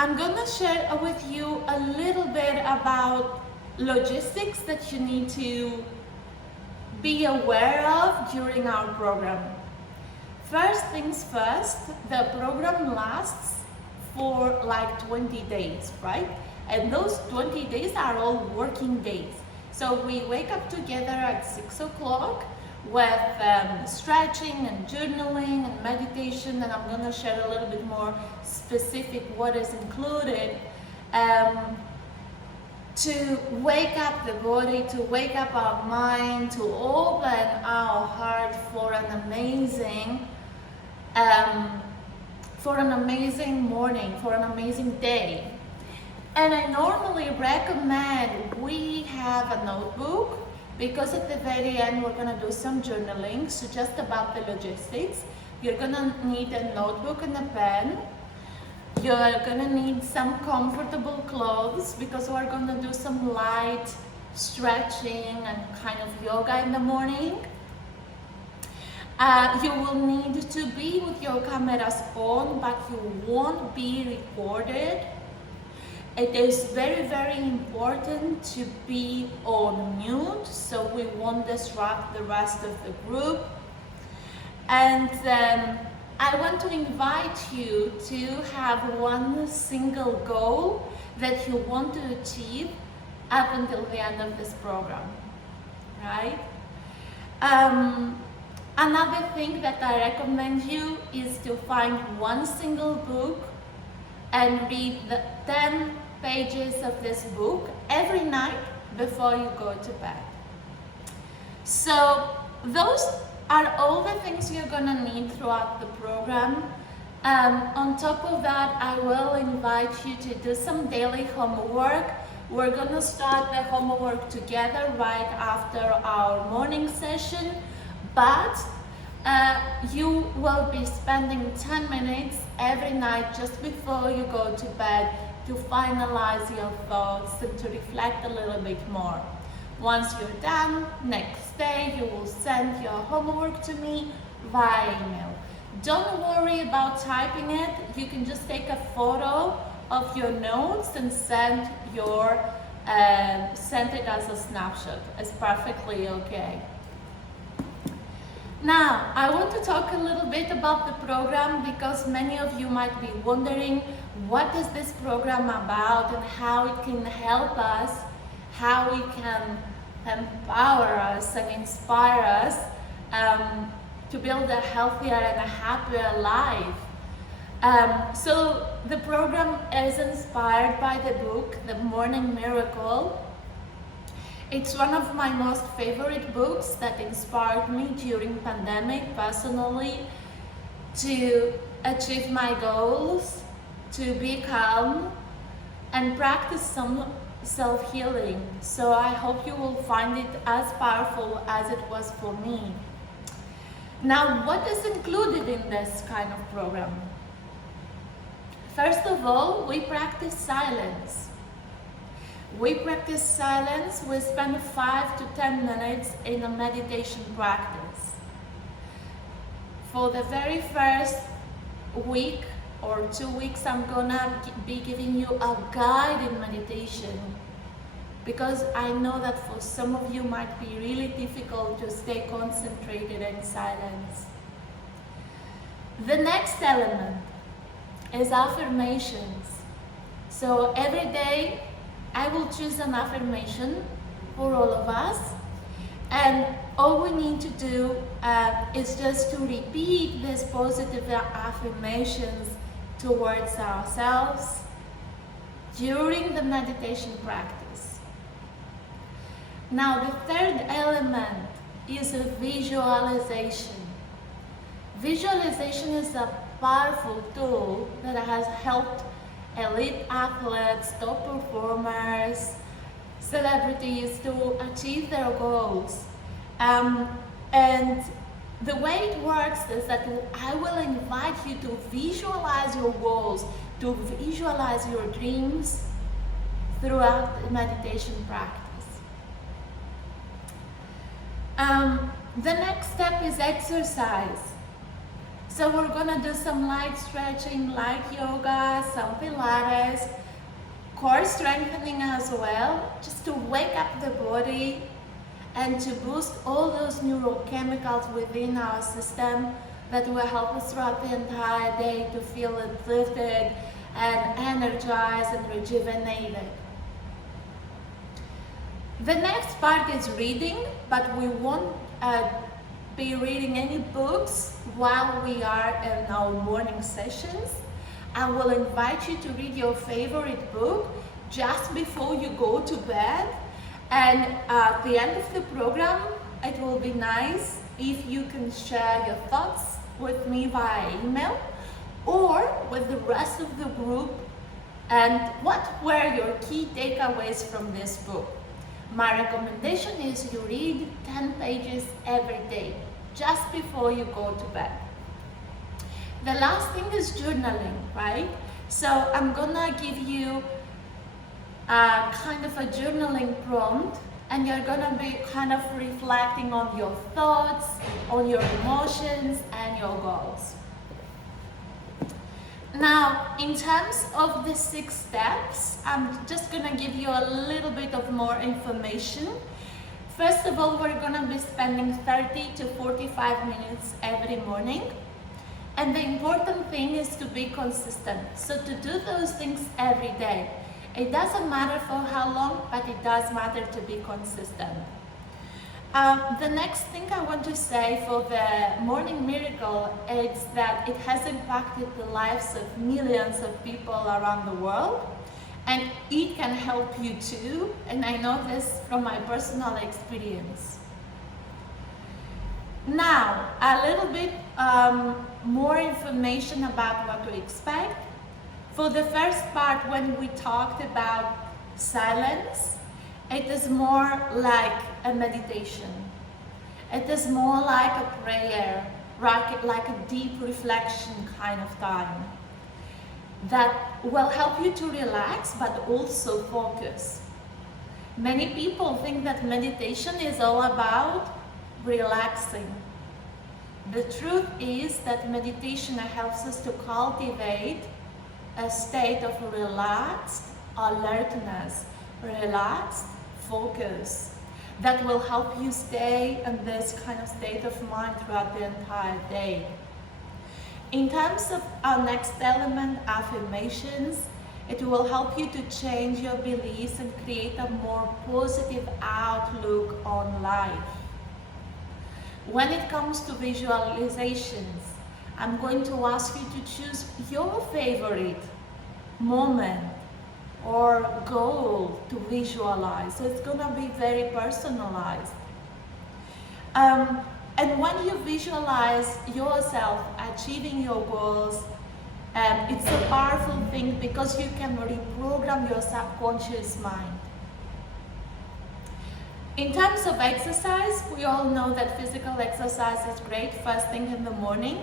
I'm gonna share with you a little bit about logistics that you need to be aware of during our program. First things first, the program lasts for like 20 days, right? And those 20 days are all working days. So we wake up together at 6 o'clock with stretching and journaling and meditation, and I'm gonna share a little bit more specific what is included to wake up the body, to wake up our mind, to open our heart for an amazing morning, for an amazing day. And I normally recommend we have a notebook, because at the very end we're gonna do some journaling, so just about the logistics. You're gonna need a notebook and a pen. You're gonna need some comfortable clothes, because we're gonna do some light stretching and kind of yoga in the morning. You will need to be with your cameras on, but you won't be recorded. It is very, very important to be on mute, so we won't disrupt the rest of the group. And I want to invite you to have one single goal that you want to achieve up until the end of this program, right? Another thing that I recommend you is to find one single book and read the 10 pages of this book every night before you go to bed. So those are all the things you're gonna need throughout the program. On top of that, I will invite you to do some daily homework. We're gonna start the homework together right after our morning session, but you will be spending 10 minutes every night just before you go to bed to finalize your thoughts and to reflect a little bit more. Once you're done, next day you will send your homework to me via email. Don't worry about typing it. You can just take a photo of your notes and send it as a snapshot. It's perfectly okay. Now, I want to talk a little bit about the program, because many of you might be wondering what is this program about and how it can help us, how it can empower us and inspire us to build a healthier and a happier life. So the program is inspired by the book, The Morning Miracle. It's one of my most favorite books that inspired me during pandemic personally to achieve my goals, to be calm and practice some self-healing. So I hope you will find it as powerful as it was for me. Now, what is included in this kind of program? First of all, we practice silence. We practice silence. We spend 5 to 10 minutes in a meditation practice. For the very first week or 2 weeks, I'm gonna be giving you a guided meditation, because I know that for some of you might be really difficult to stay concentrated in silence. The next element is affirmations. So every day I will choose an affirmation for all of us, and all we need to do is just to repeat these positive affirmations towards ourselves during the meditation practice. Now, the third element is a visualization. Visualization is a powerful tool that has helped elite athletes, top performers, celebrities to achieve their goals. And the way it works is that I will invite you to visualize your goals, to visualize your dreams throughout the meditation practice. The next step is exercise. So we're gonna do some light stretching, light yoga, some Pilates, core strengthening as well, just to wake up the body and to boost all those neurochemicals within our system that will help us throughout the entire day to feel uplifted and energized and rejuvenated. The next part is reading, but we won't be reading any books while we are in our morning sessions. I will invite you to read your favorite book just before you go to bed. And at the end of the program, it will be nice if you can share your thoughts with me via email or with the rest of the group, and what were your key takeaways from this book. My recommendation is you read 10 pages every day, just before you go to bed. The last thing is journaling, right? So I'm gonna give you kind of a journaling prompt, and you're gonna be kind of reflecting on your thoughts, on your emotions, and your goals. Now, in terms of the 6 steps, I'm just gonna give you a little bit of more information. First of all, we're gonna be spending 30 to 45 minutes every morning. And the important thing is to be consistent. So to do those things every day. It doesn't matter for how long, but it does matter to be consistent. The next thing I want to say for the Morning Miracle is that it has impacted the lives of millions of people around the world, and it can help you too, and I know this from my personal experience. Now, a little bit more information about what to expect. For the first part, when we talked about silence, it is more like a meditation. It is more like a prayer, like a deep reflection kind of time that will help you to relax but also focus. Many people think that meditation is all about relaxing. The truth is that meditation helps us to cultivate a state of relaxed alertness, relaxed focus that will help you stay in this kind of state of mind throughout the entire day. In terms of our next element, affirmations, it will help you to change your beliefs and create a more positive outlook on life. When it comes to visualizations, I'm going to ask you to choose your favorite moment or goal to visualize. So it's gonna be very personalized. And when you visualize yourself achieving your goals, it's a powerful thing because you can reprogram your subconscious mind. In terms of exercise, we all know that physical exercise is great first thing in the morning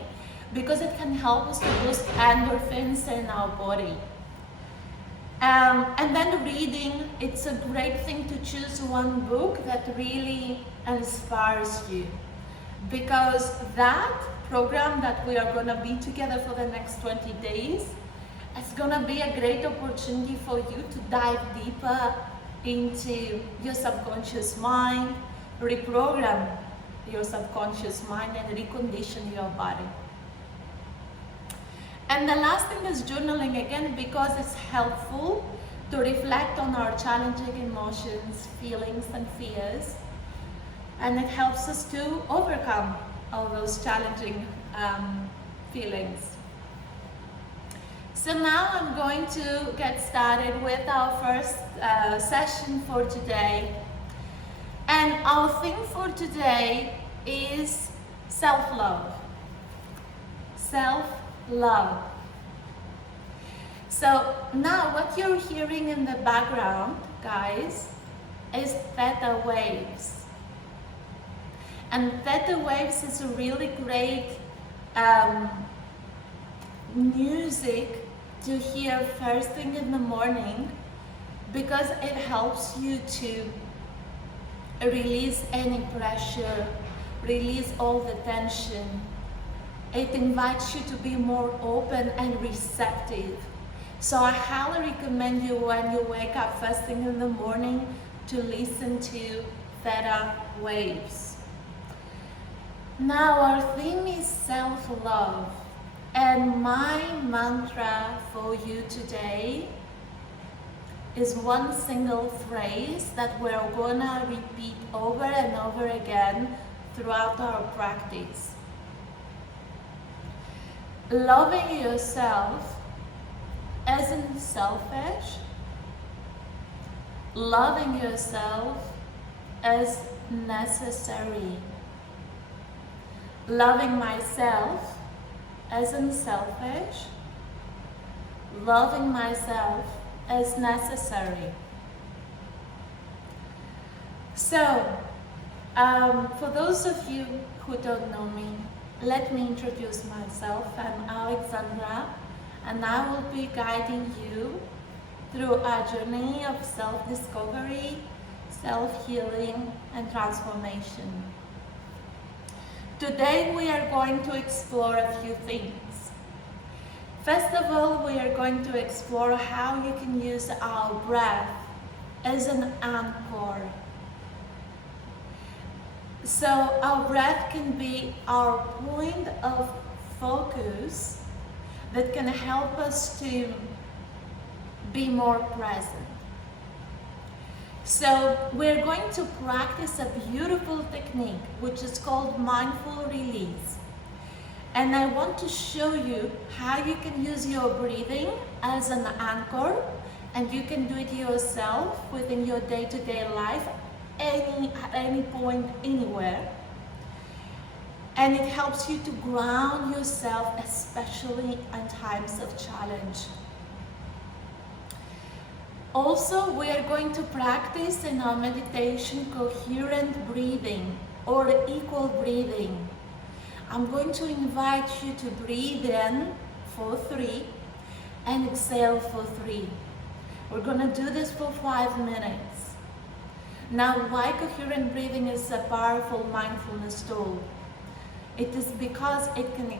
because it can help us to boost endorphins in our body. And then reading, it's a great thing to choose one book that really inspires you, because that program that we are going to be together for the next 20 days is going to be a great opportunity for you to dive deeper into your subconscious mind, reprogram your subconscious mind and recondition your body. And the last thing is journaling, again, because it's helpful to reflect on our challenging emotions, feelings, and fears. And it helps us to overcome all those challenging feelings. So now I'm going to get started with our first session for today. And our theme for today is self-love. Self-love. So now what you're hearing in the background, guys, is theta waves. And theta waves is a really great music to hear first thing in the morning, because it helps you to release any pressure, release all the tension, It invites you to be more open and receptive. So I highly recommend you when you wake up first thing in the morning to listen to theta waves. Now our theme is self-love, and my mantra for you today is one single phrase that we're gonna repeat over and over again throughout our practice. Loving yourself isn't selfish. Loving yourself is necessary. Loving myself isn't selfish. Loving myself is necessary. So, for those of you who don't know me, let me introduce myself. I'm Alexandra, and I will be guiding you through a journey of self-discovery, self-healing, and transformation. Today we are going to explore a few things. First of all, we are going to explore how you can use our breath as an anchor. So our breath can be our point of focus that can help us to be more present. So we're going to practice a beautiful technique which is called mindful release. And I want to show you how you can use your breathing as an anchor, and you can do it yourself within your day-to-day life, at any point, anywhere. And it helps you to ground yourself, especially in times of challenge. Also, we are going to practice in our meditation coherent breathing or equal breathing. I'm going to invite you to breathe in for 3 and exhale for 3. We're going to do this for 5 minutes. Now, why coherent breathing is a powerful mindfulness tool? It is because it can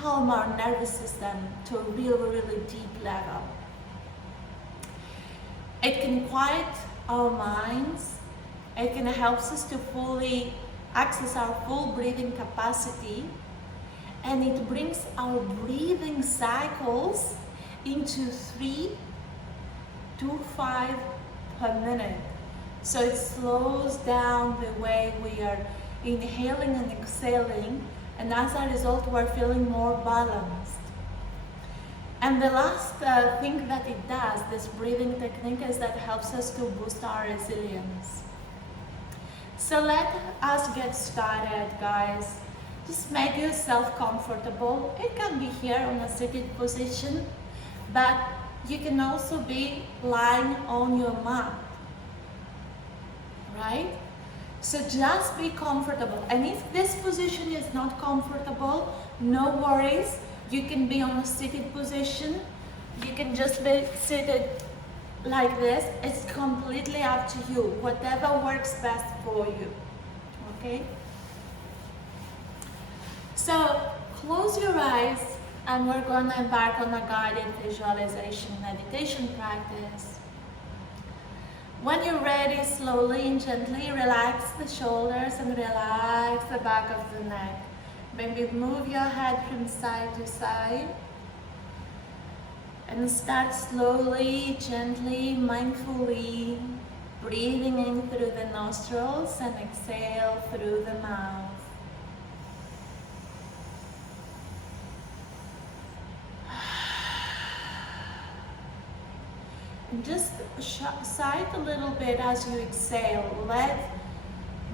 calm our nervous system to a really deep level. It can quiet our minds. It can help us to fully access our full breathing capacity. And it brings our breathing cycles into 3 to 5 per minute. So it slows down the way we are inhaling and exhaling, and as a result we're feeling more balanced. And the last thing that it does, this breathing technique, is that it helps us to boost our resilience. So let us get started, guys. Just make yourself comfortable. It can be here on a seated position, but you can also be lying on your mat, right? So just be comfortable. And if this position is not comfortable, no worries. You can be on a seated position. You can just be seated like this. It's completely up to you. Whatever works best for you. Okay? So close your eyes, and we're going to embark on a guided visualization meditation practice. When you're ready, slowly and gently relax the shoulders and relax the back of the neck. Maybe move your head from side to side. And start slowly, gently, mindfully breathing in through the nostrils and exhale through the mouth. And just sigh a little bit as you exhale. Let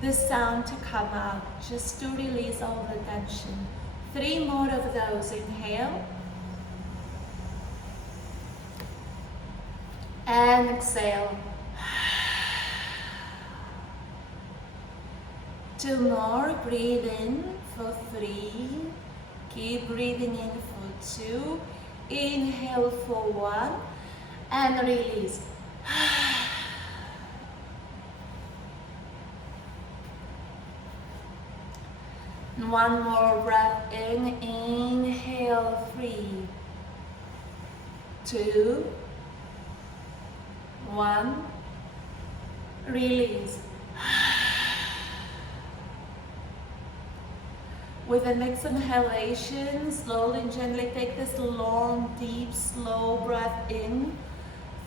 the sound to come out, just to release all the tension. 3 more of those. Inhale. And exhale. 2 more. Breathe in for 3. Keep breathing in for 2. Inhale for 1. And release. One more breath in. Inhale, 3, 2, 1. Release. With the next inhalation, slowly and gently take this long, deep, slow breath in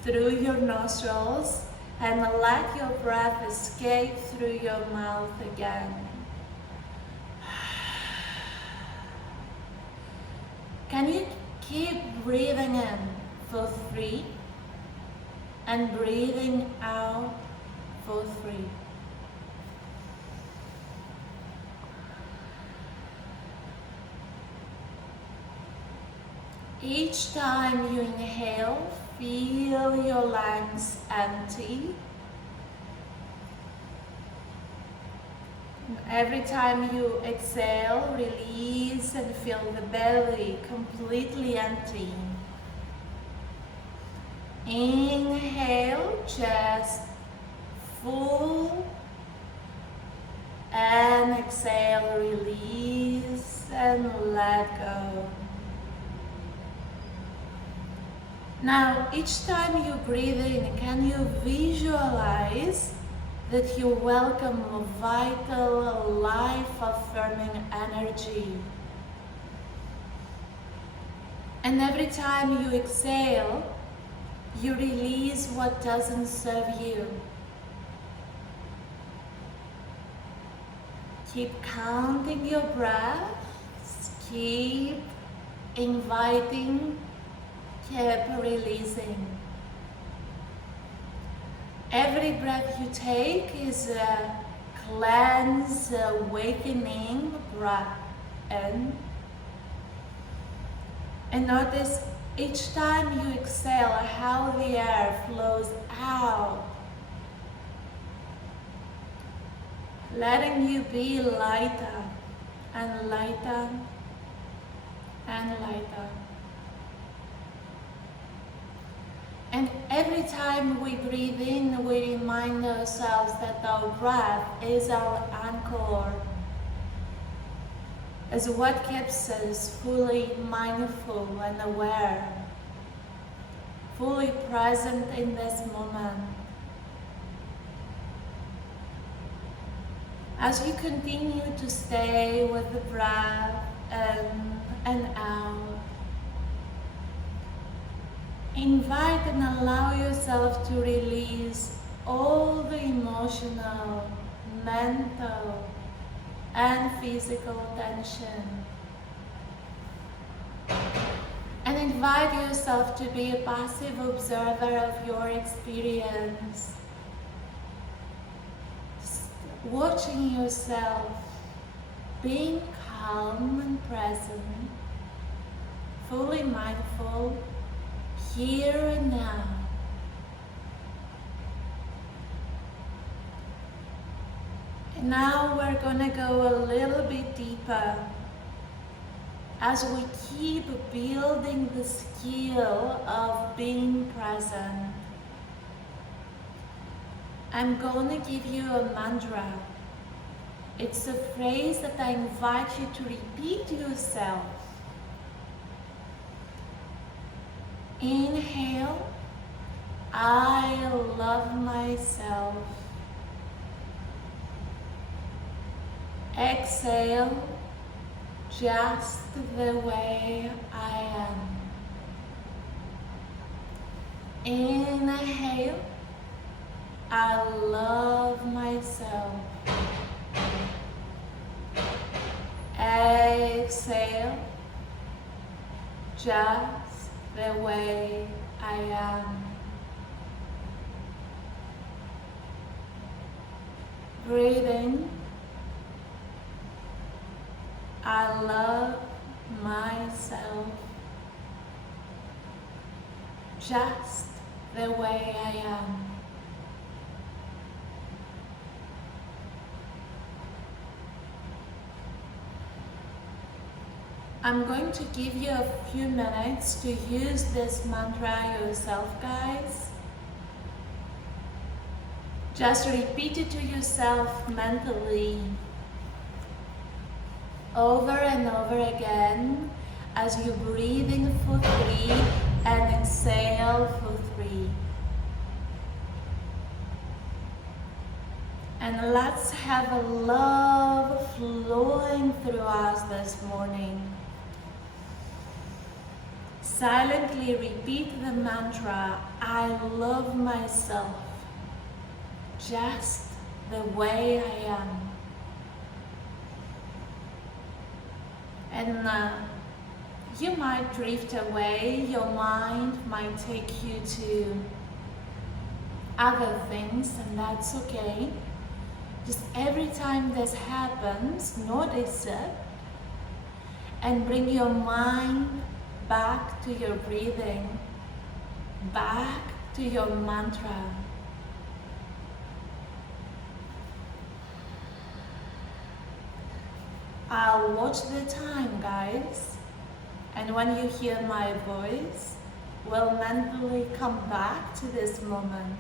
through your nostrils and let your breath escape through your mouth again. Can you keep breathing in for 3 and breathing out for 3? Each time you inhale, feel your lungs empty. Every time you exhale, release and feel the belly completely empty. Inhale, chest full. And exhale, release and let go. Now, each time you breathe in, can you visualize that you welcome a vital, life-affirming energy? And every time you exhale, you release what doesn't serve you. Keep counting your breaths, keep inviting, keep releasing. Every breath you take is a cleanse, awakening breath in. And notice each time you exhale how the air flows out, letting you be lighter and lighter and lighter. And every time we breathe in, we remind ourselves that our breath is our anchor, is what keeps us fully mindful and aware, fully present in this moment. As you continue to stay with the breath in and out, invite and allow yourself to release all the emotional, mental, and physical tension. And invite yourself to be a passive observer of your experience. Watching yourself, being calm and present, fully mindful, here and now. And now we're gonna go a little bit deeper as we keep building the skill of being present. I'm gonna give you a mantra. It's a phrase that I invite you to repeat to yourself. Inhale, I love myself. Exhale, just the way I am. Inhale, I love myself. Exhale, just the way I am. Breathe in. I love myself just the way I am. I'm going to give you a few minutes to use this mantra yourself, guys. Just repeat it to yourself mentally. over and over again as you breathe in for 3 and exhale for 3. And let's have a love flowing through us this morning. Silently repeat the mantra, I love myself just the way I am. And you might drift away, your mind might take you to other things, and that's okay. Just every time this happens, notice it and bring your mind back to your breathing, back to your mantra. I'll watch the time, guys, and when you hear my voice, we'll mentally come back to this moment.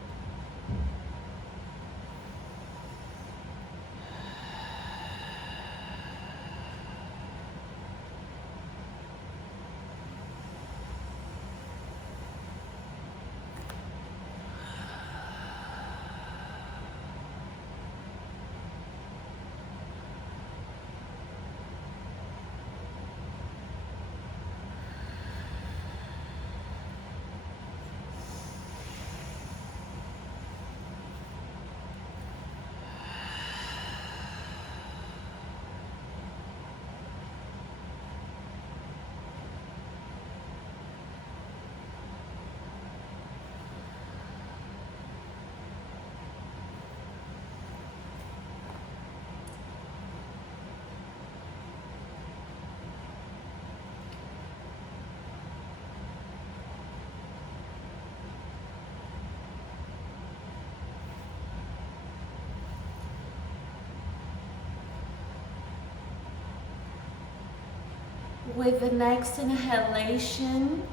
With the next inhalation,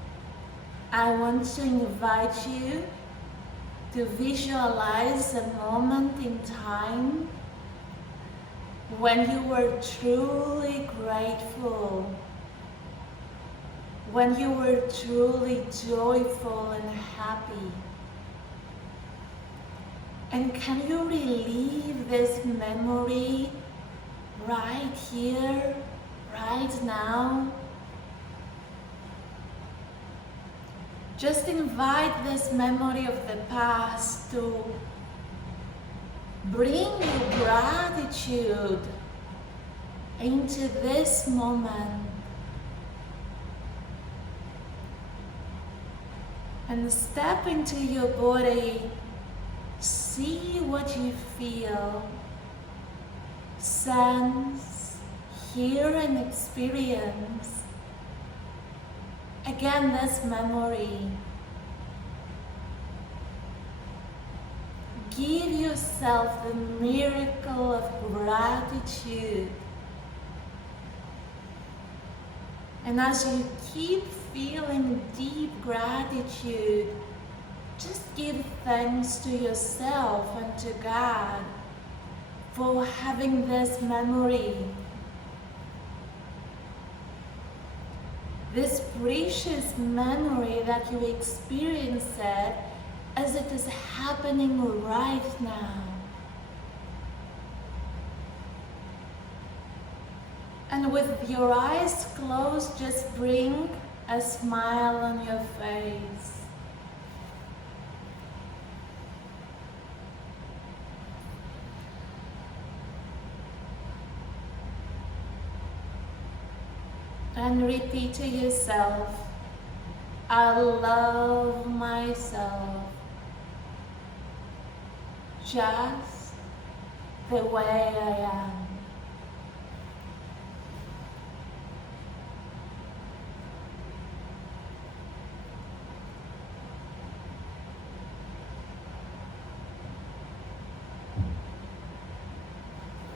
I want to invite you to visualize a moment in time when you were truly grateful, when you were truly joyful and happy. And can you relive this memory right here, right now? Just invite this memory of the past to bring you gratitude into this moment. And step into your body, see what you feel, sense, hear and experience. Again, this memory. Give yourself the miracle of gratitude. And as you keep feeling deep gratitude, just give thanks to yourself and to God for having this memory. This precious memory that you experience it as it is happening right now. And with your eyes closed, just bring a smile on your face. And repeat to yourself, I love myself just the way I am.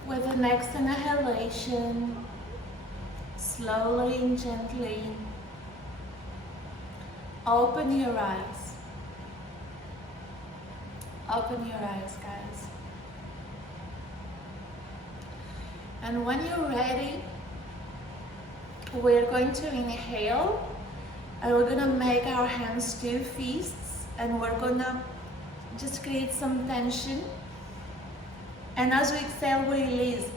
With the next inhalation, slowly and gently, open your eyes. Open your eyes, guys. And when you're ready, we're going to inhale, and we're gonna make our hands two fists, and we're gonna just create some tension. And as we exhale, we release.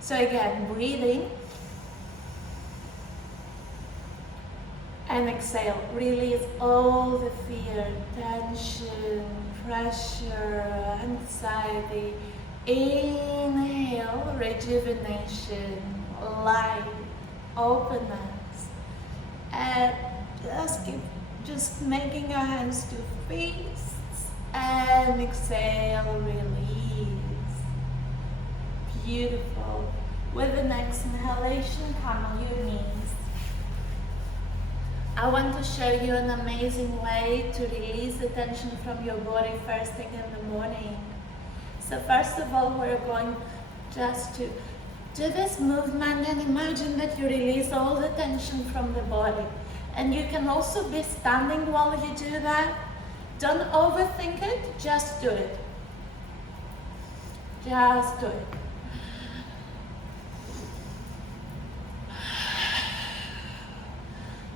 So again, breathing. And exhale, release all the fear, tension, pressure, anxiety. Inhale, rejuvenation, light, openness. And just making your hands to fists. And exhale, release. Beautiful. With the next inhalation, come on your knees. I want to show you an amazing way to release the tension from your body first thing in the morning. So first of all, we're going just to do this movement and imagine that you release all the tension from the body. And you can also be standing while you do that. Don't overthink it, just do it. Just do it.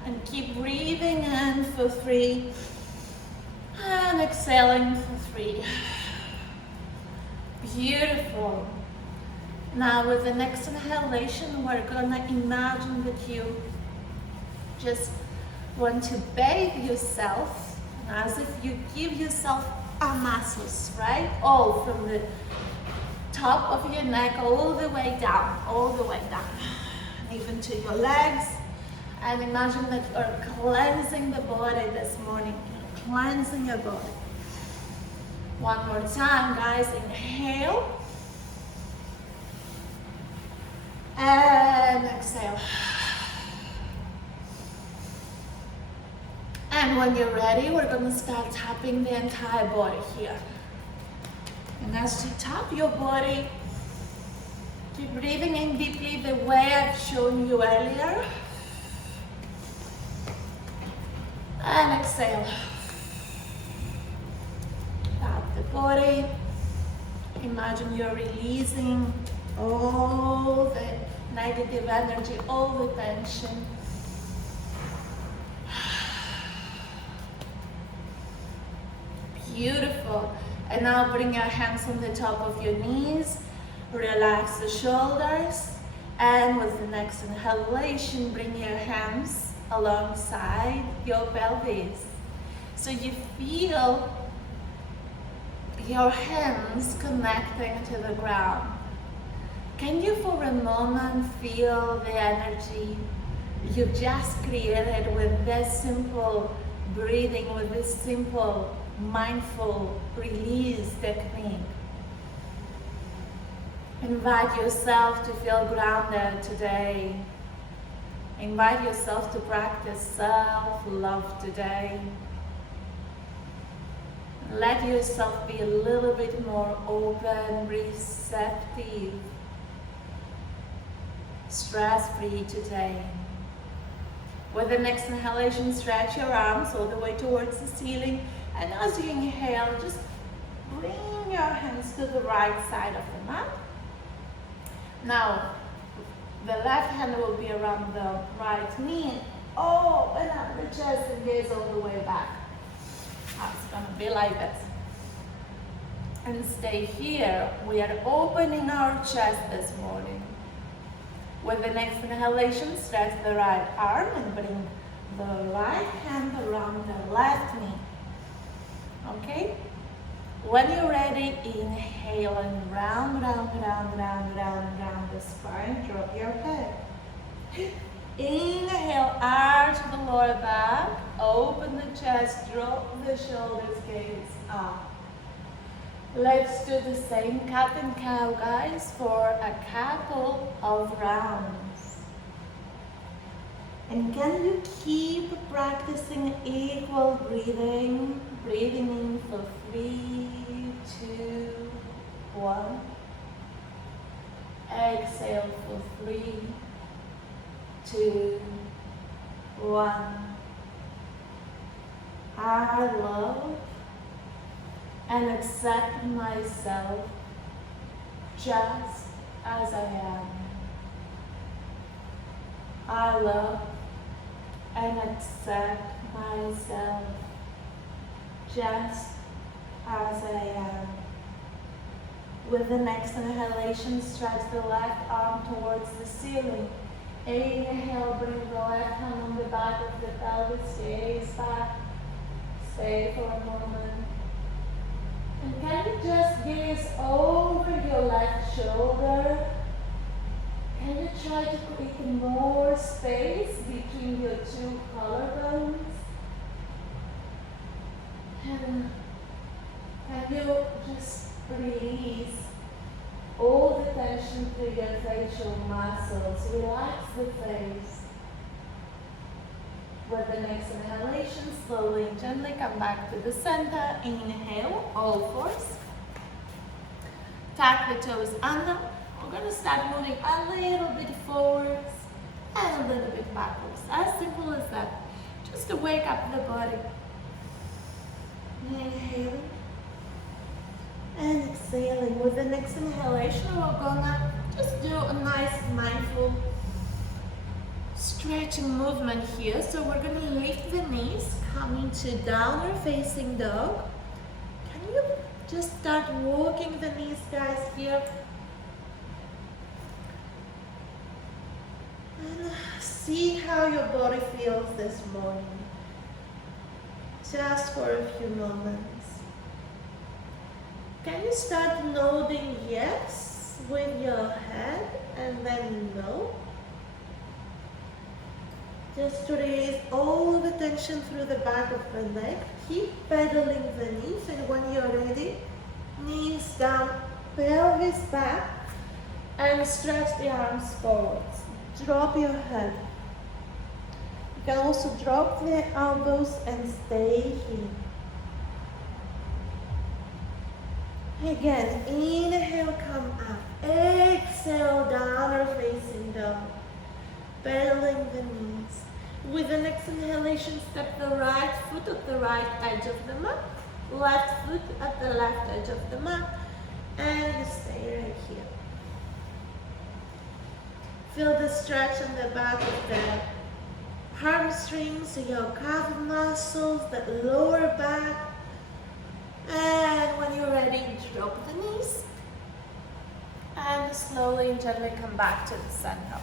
And keep breathing in for 3 and exhaling for 3. Beautiful. Now with the next inhalation, we're gonna imagine that you just want to bathe yourself as if you give yourself a massage, right? All from the top of your neck all the way down, even to your legs. And imagine that you're cleansing the body this morning. You're cleansing your body. One more time, guys. Inhale. And exhale. And when you're ready, we're going to start tapping the entire body here. And as you tap your body, keep breathing in deeply the way I've shown you earlier. And exhale. Tap the body. Imagine you're releasing all the negative energy, all the tension. Beautiful. And now bring your hands on the top of your knees. Relax the shoulders. And with the next inhalation, bring your hands alongside your pelvis. So you feel your hands connecting to the ground. Can you for a moment feel the energy you've just created with this simple breathing, with this simple mindful release technique? Invite yourself to feel grounded today. Invite yourself to practice self-love today. Let yourself be a little bit more open, receptive, stress-free today. With the next inhalation, stretch your arms all the way towards the ceiling. And as you inhale, just bring your hands to the right side of the mat. Now, the left hand will be around the right knee. Open up the chest and gaze all the way back. It's going to be like this. And stay here. We are opening our chest this morning. With the next inhalation, stretch the right arm and bring the right hand around the left knee. Okay? When you're ready, inhale and round the spine. Drop your head. Inhale, arch the lower back, open the chest, drop the shoulders, gaze up. Let's do the same cat and cow, guys, for a couple of rounds. And can you keep practicing equal breathing? Breathing in for 3, 2, 1. Exhale for 3, 2, 1. I love and accept myself just as I am. I love and accept myself just as I am. With the next inhalation, stretch the left arm towards the ceiling. Inhale, bring the left hand on the back of the pelvis, gaze back. Stay for a moment. And can you just gaze over your left shoulder? Can you try to create more space between your two collarbones? And can you just release all the tension through your facial muscles? Relax the face. With the next inhalation, slowly and gently come back to the center. Inhale, all fours. Tuck the toes under. We're going to start moving a little bit forwards and a little bit backwards. As simple as that. Just to wake up the body. Inhaling and exhaling. With the next inhalation, we're gonna just do a nice mindful stretching movement here. So we're gonna lift the knees, come into downward facing dog. Can you just start walking the knees, guys, here? And see how your body feels this morning. Just for a few moments. Can you start nodding yes with your head and then no? Just to release all the tension through the back of the leg. Keep pedaling the knees, and when you're ready, knees down, pelvis back, and stretch the arms forwards. Drop your head. You can also drop the elbows and stay here. Again, inhale, come up. Exhale, downward facing dog. Pedaling the knees. With the next inhalation, step the right foot at the right edge of the mat. Left foot at the left edge of the mat. And you stay right here. Feel the stretch on the back of the hamstrings, your calf muscles, the lower back. And when you're ready, drop the knees. And slowly and gently come back to the center.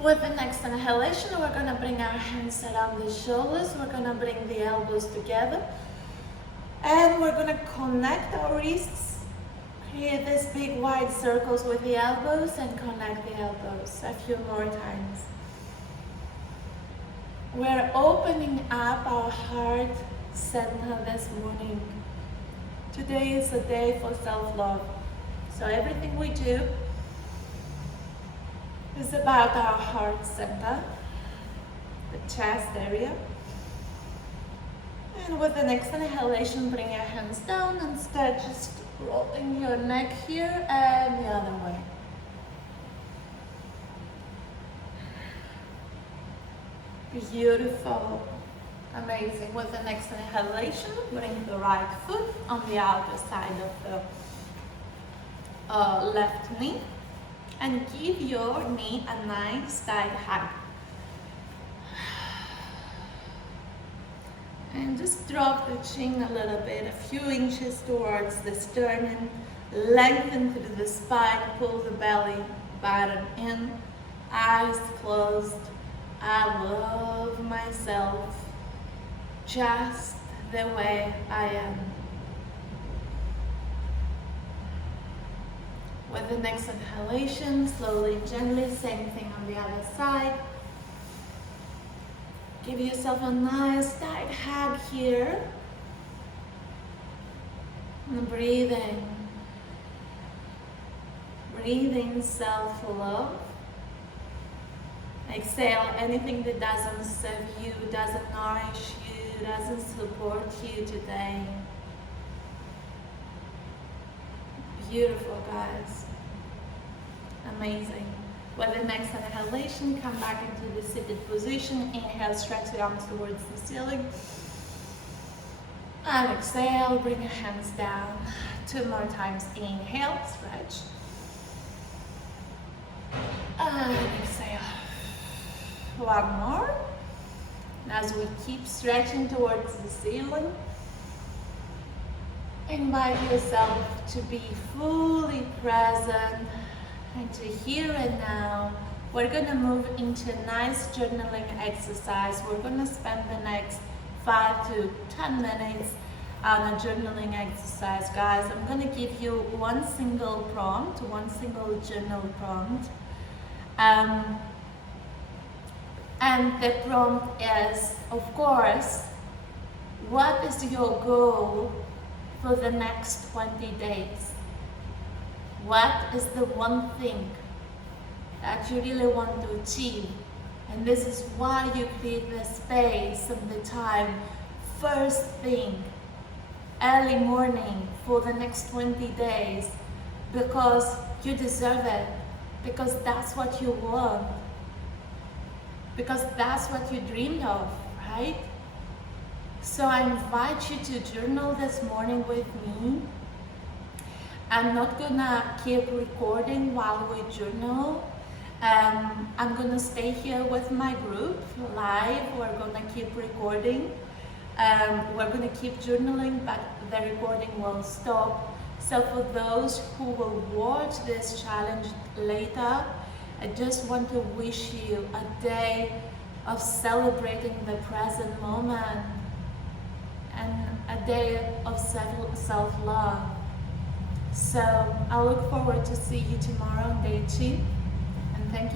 With the next inhalation, we're going to bring our hands around the shoulders. We're going to bring the elbows together. And we're going to connect our wrists. Create these big wide circles with the elbows and connect the elbows a few more times. We're opening up our heart center this morning. Today is a day for self-love. So everything we do is about our heart center, the chest area. And with the next inhalation, bring your hands down and start just rolling your neck here and the other way. Beautiful. Amazing. With the next inhalation, bring the right foot on the outer side of the left knee and give your knee a nice tight hug. And just drop the chin a little bit, a few inches towards the sternum. Lengthen through the spine, pull the belly button in, eyes closed. I love myself just the way I am. With the next inhalation, slowly and gently, same thing on the other side. Give yourself a nice tight hug here. And breathe in. Breathe in self-love. Exhale anything that doesn't serve you, doesn't nourish you, doesn't support you today. Beautiful, guys. Amazing. With the next inhalation, come back into the seated position. Inhale, stretch the arms towards the ceiling. And exhale, bring your hands down. 2 more times. Inhale, stretch. And exhale. One more. And as we keep stretching towards the ceiling, invite yourself to be fully present and to here and now. We're going to move into a nice journaling exercise. We're going to spend the next 5 to 10 minutes on a journaling exercise. Guys, I'm going to give you one single prompt, one single journal prompt. And the prompt is, of course, what is your goal for the next 20 days? What is the one thing that you really want to achieve? And this is why you create the space and the time, first thing, early morning for the next 20 days, because you deserve it, because that's what you want, because that's what you dreamed of, right? So I invite you to journal this morning with me. I'm not gonna keep recording while we journal. I'm gonna stay here with my group live. We're gonna keep recording. We're gonna keep journaling, but the recording will stop. So for those who will watch this challenge later, I just want to wish you a day of celebrating the present moment and a day of self-love. So I look forward to see you tomorrow on day 2, and thank you